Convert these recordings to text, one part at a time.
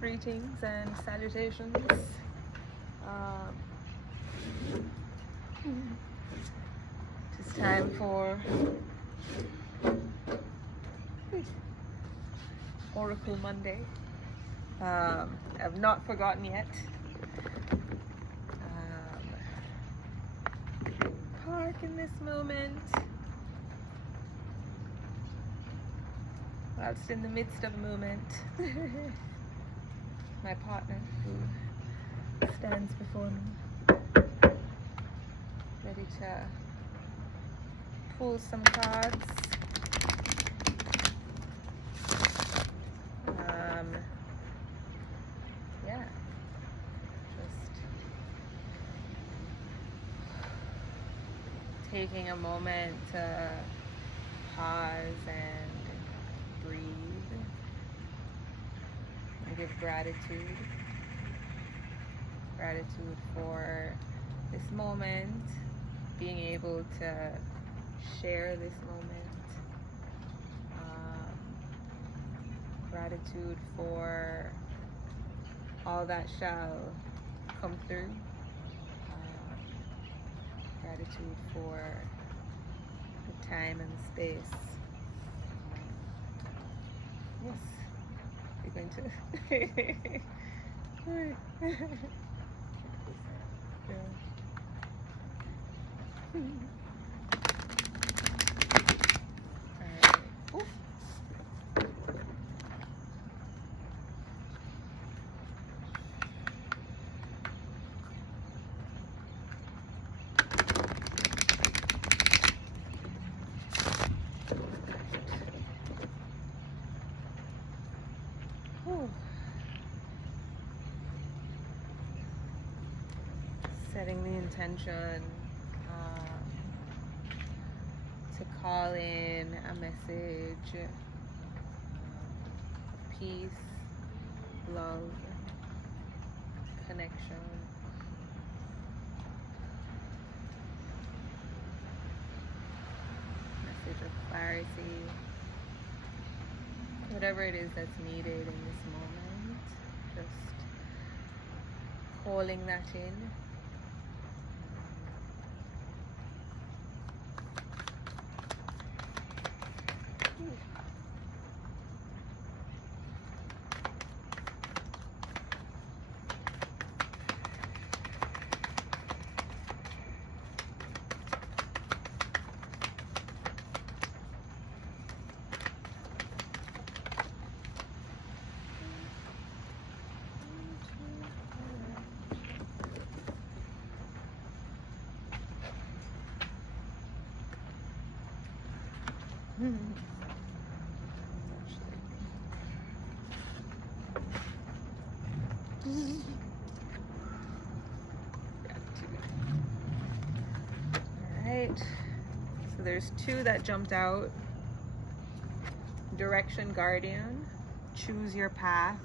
Greetings and salutations. It's time for Oracle Monday. I've not forgotten yet. Park in this moment. Whilst in the midst of a moment. My partner who stands before me, ready to pull some cards. Yeah, just taking a moment to pause and breathe. Give gratitude for this moment, being able to share this moment, gratitude for all that shall come through, gratitude for the time and space. Yes. You're going to yeah. All right. Setting the intention to call in a message of peace, love, connection. Message of clarity. Whatever it is that's needed in this moment, just calling that in. Alright, so there's two that jumped out. Direction Guardian, choose your path.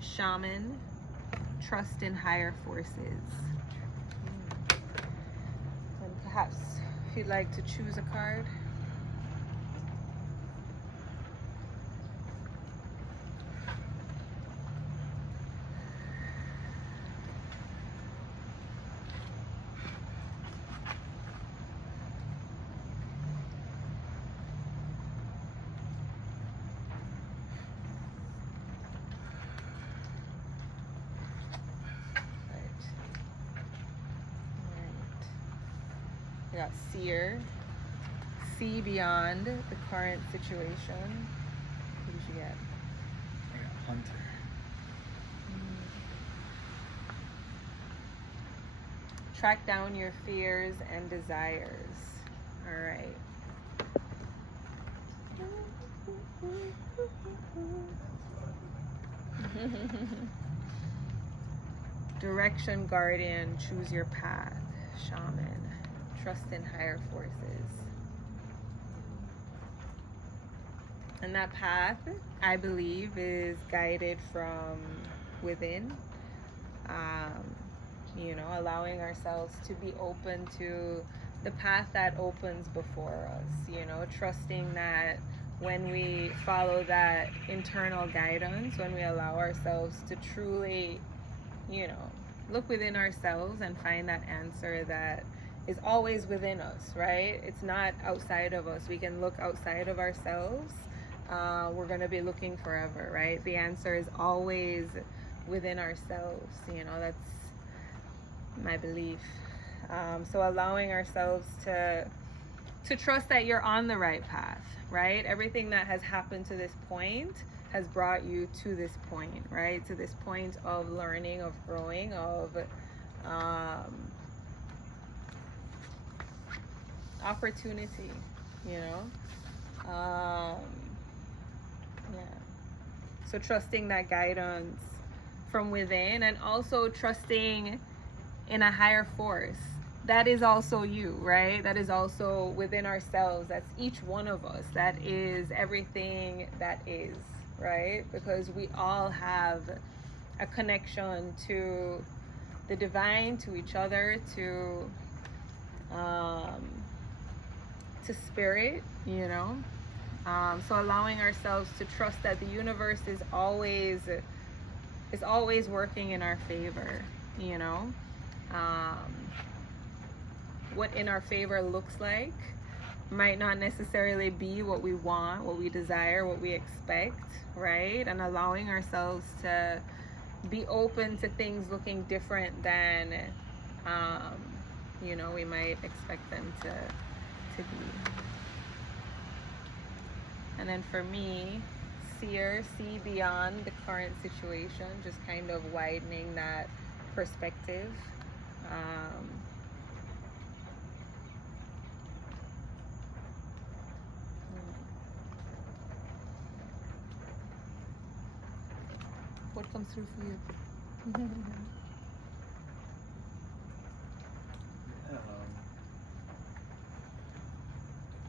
Shaman, trust in higher forces. And perhaps if you'd like to choose a card. We got Seer, see beyond the current situation. What did you get? I got Hunter. Track down your fears and desires. All right. Direction Guardian, choose your path. Shaman, trust in higher forces. And that path, I believe, is guided from within. You know, allowing ourselves to be open to the path that opens before us, you know, trusting that when we follow that internal guidance, when we allow ourselves to truly, you know, look within ourselves and find that answer that is always within us, right? It's not outside of us. We can look outside of ourselves. We're going to be looking forever, right? The answer is always within ourselves. You know, that's my belief. So allowing ourselves to trust that you're on the right path, right? Everything that has happened to this point has brought you to this point, right? To this point of learning, of growing, of opportunity, you know? Yeah. So trusting that guidance from within, and also trusting in a higher force. That is also you, right? That is also within ourselves. That's each one of us. That is everything that is, right? Because we all have a connection to the divine, to each other, to spirit, you know. So allowing ourselves to trust that the universe is always working in our favor, you know. What in our favor looks like might not necessarily be what we want, what we desire, what we expect, right? And allowing ourselves to be open to things looking different than you know, we might expect them to be. And then for me, see beyond the current situation, just kind of widening that perspective. What comes through for you?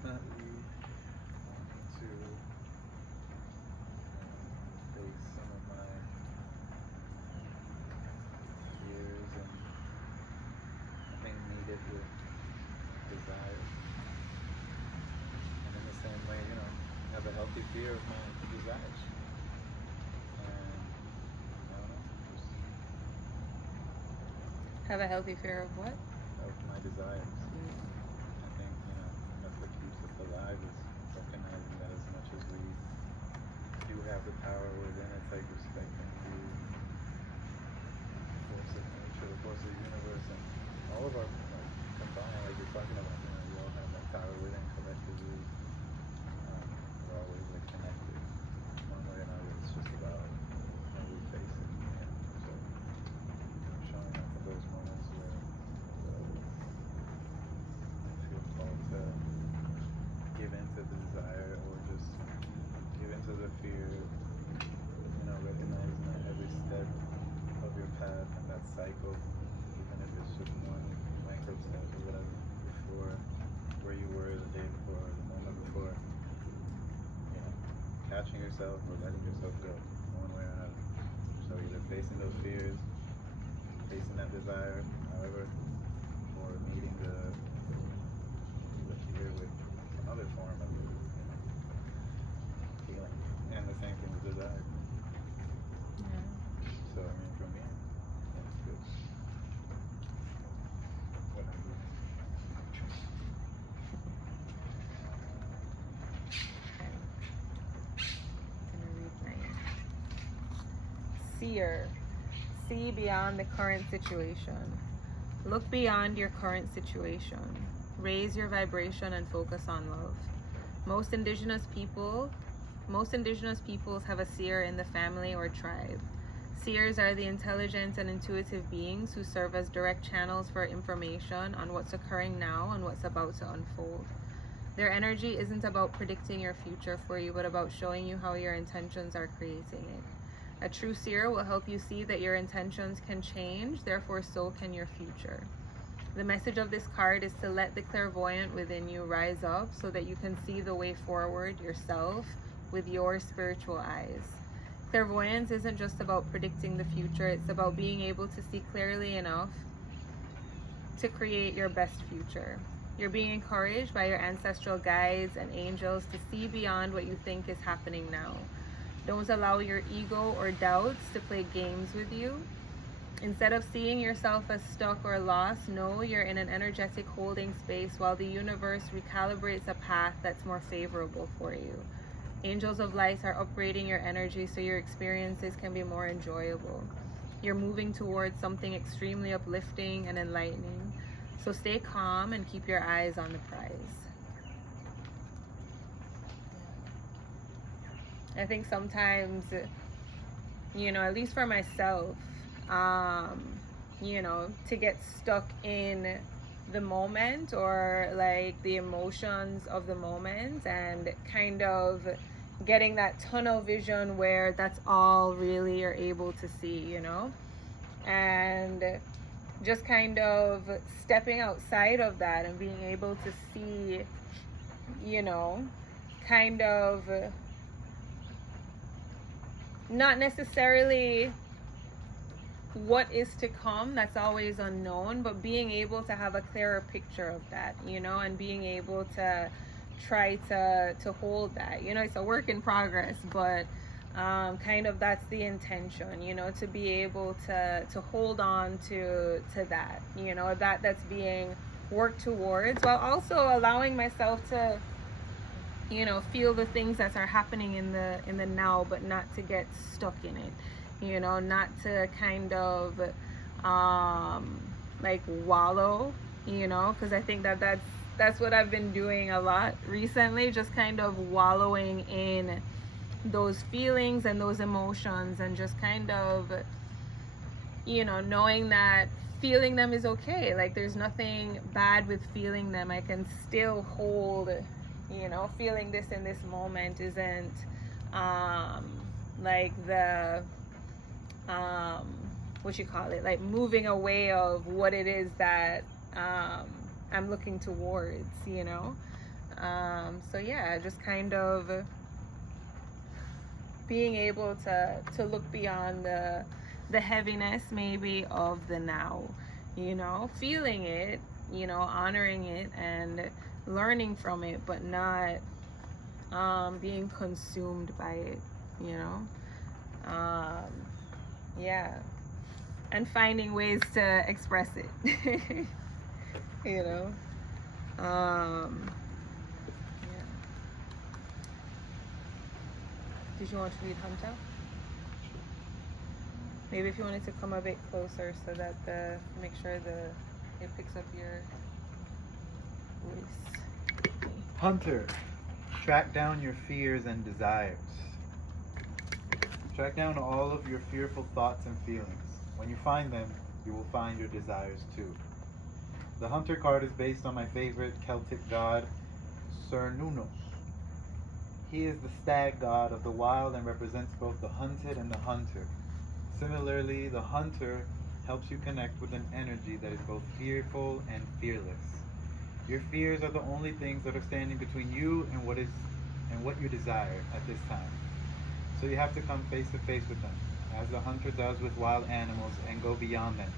Not really wanting to face some of my fears and being needed with desire. And in the same way, you know, have a healthy fear of my desires. And I don't know, just Have a healthy fear of what? of my desires. I think, you know, that's what keeps us alive, is recognizing that as much as we do have the power within us, like respecting the force of nature, the force of the universe, and all of our, like, combined, like you're talking about, you know, we all have that power within collectively. We're always, like, connected one way or another. It's just about how we face it. And so, showing up in those moments where I feel called to give into the desire, or just give into the fear, you know, recognizing that every step of your path and that cycle, even if it's just one micro step or whatever, before where you were the day before, or the moment before, you know, catching yourself or letting yourself go, one way or another. So either facing those fears, facing that desire, however, or meeting the fear with another form of, you know, feeling. And the same thing with desire. Yeah. So I mean, for me, that's good. What are you? Seer. See beyond the current situation. Look beyond your current situation. Raise your vibration and focus on love. Most indigenous peoples have a seer in the family or tribe. Seers are the intelligent and intuitive beings who serve as direct channels for information on what's occurring now and what's about to unfold. Their energy isn't about predicting your future for you, but about showing you how your intentions are creating it. A true seer will help you see that your intentions can change, therefore so can your future. The message of this card is to let the clairvoyant within you rise up so that you can see the way forward yourself with your spiritual eyes. Clairvoyance isn't just about predicting the future, it's about being able to see clearly enough to create your best future. You're being encouraged by your ancestral guides and angels to see beyond what you think is happening now. Don't allow your ego or doubts to play games with you. Instead of seeing yourself as stuck or lost, know you're in an energetic holding space while the universe recalibrates a path that's more favorable for you. Angels of light are upgrading your energy so your experiences can be more enjoyable. You're moving towards something extremely uplifting and enlightening. So stay calm and keep your eyes on the prize. I think sometimes, at least for myself, to get stuck in the moment or like the emotions of the moment and kind of getting that tunnel vision where that's all really you're able to see, and just kind of stepping outside of that and being able to see, kind of not necessarily what is to come, that's always unknown, but being able to have a clearer picture of that, and being able to try to hold that. It's a work in progress, but kind of that's the intention, to be able to hold on to that, that's being worked towards, while also allowing myself to feel the things that are happening in the now, but not to get stuck in it, not to kind of like wallow, because I think that's what I've been doing a lot recently, just kind of wallowing in those feelings and those emotions, and just kind of knowing that feeling them is okay. Like, there's nothing bad with feeling them. I can still hold, feeling this in this moment isn't like the like moving away of what it is that I'm looking towards, so yeah, just kind of being able to look beyond the heaviness maybe of the now, feeling it, honoring it and learning from it, but not being consumed by it, yeah, and finding ways to express it. Yeah. Did you want to read Hunter? Maybe if you wanted to come a bit closer so that make sure it picks up your voice. Hunter, track down your fears and desires. Track down all of your fearful thoughts and feelings. When you find them, you will find your desires too. The Hunter card is based on my favorite Celtic god, Cernunnos. He is the stag god of the wild and represents both the hunted and the hunter. Similarly, the hunter helps you connect with an energy that is both fearful and fearless. Your fears are the only things that are standing between you and what you desire at this time. So you have to come face to face with them, as the hunter does with wild animals, and go beyond them.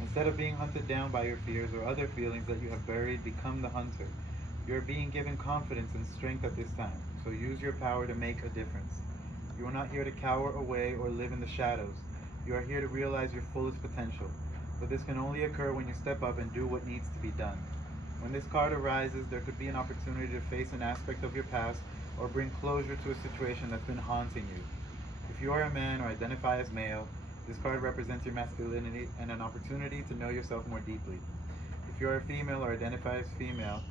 Instead of being hunted down by your fears or other feelings that you have buried, become the hunter. You are being given confidence and strength at this time, so use your power to make a difference. You are not here to cower away or live in the shadows. You are here to realize your fullest potential. But this can only occur when you step up and do what needs to be done. When this card arises, there could be an opportunity to face an aspect of your past or bring closure to a situation that's been haunting you. If you are a man or identify as male, this card represents your masculinity and an opportunity to know yourself more deeply. If you are a female or identify as female,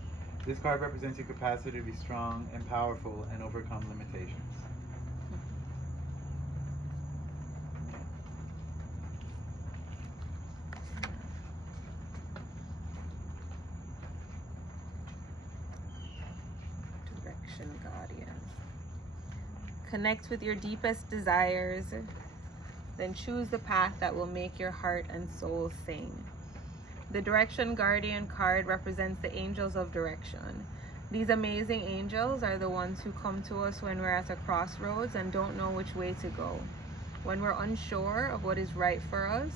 this card represents your capacity to be strong and powerful and overcome limitations. Direction Guardian. Connect with your deepest desires, then choose the path that will make your heart and soul sing. The Direction Guardian card represents the angels of direction. These amazing angels are the ones who come to us when we're at a crossroads and don't know which way to go, when we're unsure of what is right for us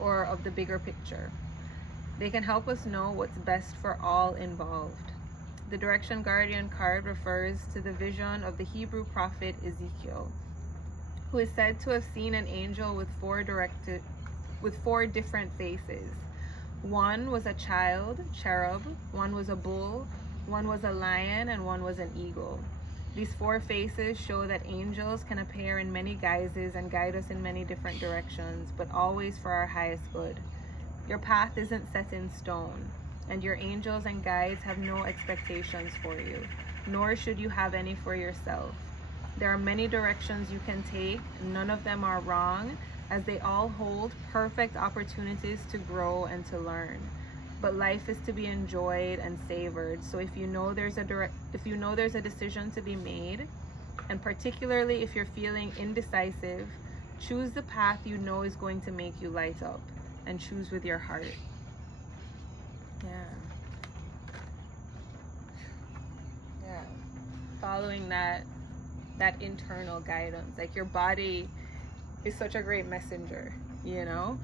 or of the bigger picture. They can help us know what's best for all involved. The Direction Guardian card refers to the vision of the Hebrew prophet Ezekiel, who is said to have seen an angel with four different faces. One was a child, cherub, one was a bull, one was a lion, and one was an eagle. These four faces show that angels can appear in many guises and guide us in many different directions, but always for our highest good. Your path isn't set in stone, and your angels and guides have no expectations for you, nor should you have any for yourself. There are many directions you can take, none of them are wrong, as they all hold perfect opportunities to grow and to learn. But life is to be enjoyed and savored. So if you know there's a decision to be made, and particularly if you're feeling indecisive, choose the path you know is going to make you light up, and choose with your heart. Yeah. Following that internal guidance. Like, your body is such a great messenger, you know?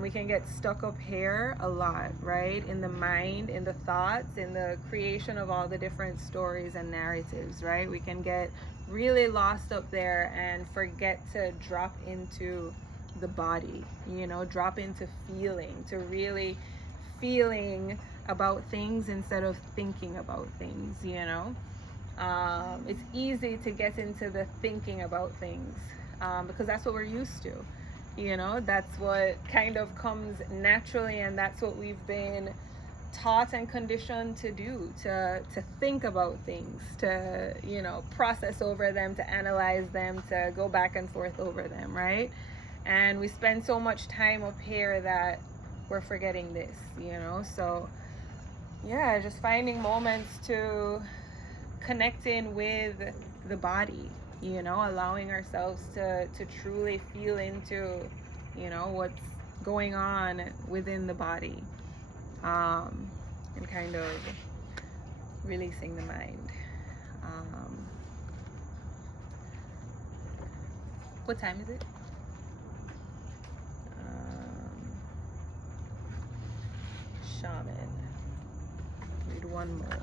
We can get stuck up here a lot, right? In the mind, in the thoughts, in the creation of all the different stories and narratives, right? We can get really lost up there and forget to drop into the body, you know, drop into feeling, to really feeling about things instead of thinking about things, you know? It's easy to get into the thinking about things because that's what we're used to. You know, that's what kind of comes naturally, and that's what we've been taught and conditioned to do, to think about things, to, you know, process over them, to analyze them, to go back and forth over them, right? And we spend so much time up here that we're forgetting this, you know? So yeah, just finding moments to connect in with the body, you know, allowing ourselves to truly feel into, you know, what's going on within the body, and kind of releasing the mind. What time is it? Shaman. Read one more.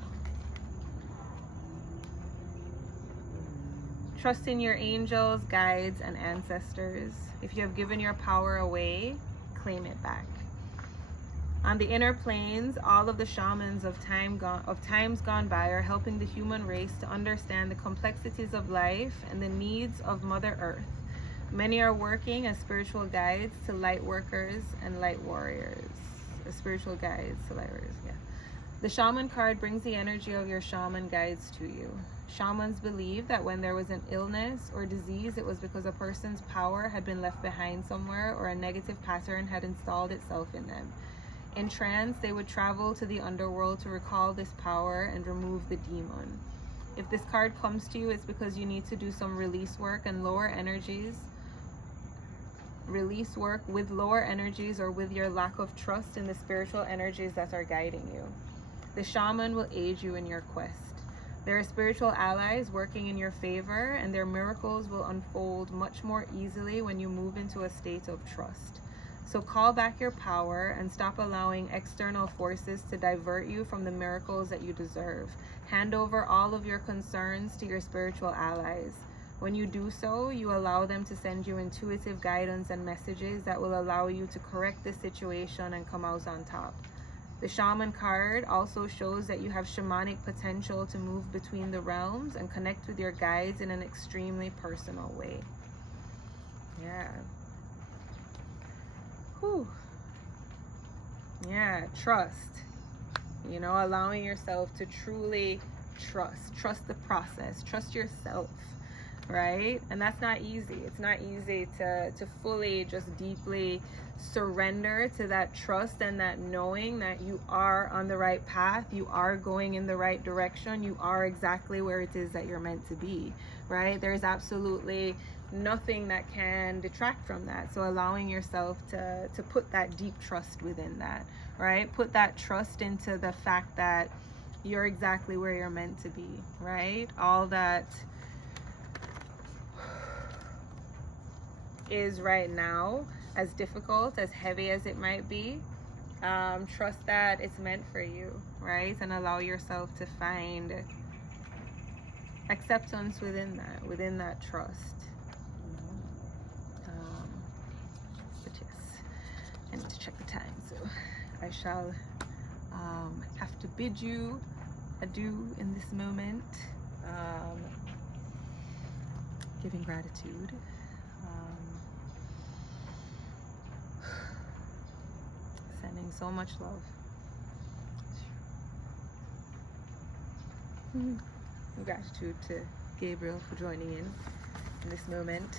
Trust in your angels, guides, and ancestors. If you have given your power away, claim it back. On the inner planes, all of the shamans of times gone by are helping the human race to understand the complexities of life and the needs of Mother Earth. Many are working as spiritual guides to light workers and light warriors. Spiritual guides to light warriors, yeah. The shaman card brings the energy of your shaman guides to you. Shamans believe that when there was an illness or disease, it was because a person's power had been left behind somewhere, or a negative pattern had installed itself in them. In trance, they would travel to the underworld to recall this power and remove the demon. If this card comes to you, it's because you need to do some release work and lower energies. Release work with lower energies, or with your lack of trust in the spiritual energies that are guiding you. The shaman will aid you in your quest. There are spiritual allies working in your favor, and their miracles will unfold much more easily when you move into a state of trust. So call back your power and stop allowing external forces to divert you from the miracles that you deserve. Hand over all of your concerns to your spiritual allies. When you do so, you allow them to send you intuitive guidance and messages that will allow you to correct the situation and come out on top. The shaman card also shows that you have shamanic potential to move between the realms and connect with your guides in an extremely personal way. Yeah. Whew. Yeah, trust. You know, allowing yourself to truly trust the process, trust yourself, right? And that's not easy. It's not easy to fully just deeply surrender to that trust and that knowing that you are on the right path, you are going in the right direction, you are exactly where it is that you're meant to be, right? There's absolutely nothing that can detract from that. So allowing yourself to put that deep trust within that, right? Put that trust into the fact that you're exactly where you're meant to be, right? All that is right now, as difficult, as heavy as it might be, Trust that it's meant for you, right? And allow yourself to find acceptance within that trust. But yes, I need to check the time, so I shall have to bid you adieu in this moment. Giving gratitude. Sending so much love. Gratitude to Gabriel for joining in this moment.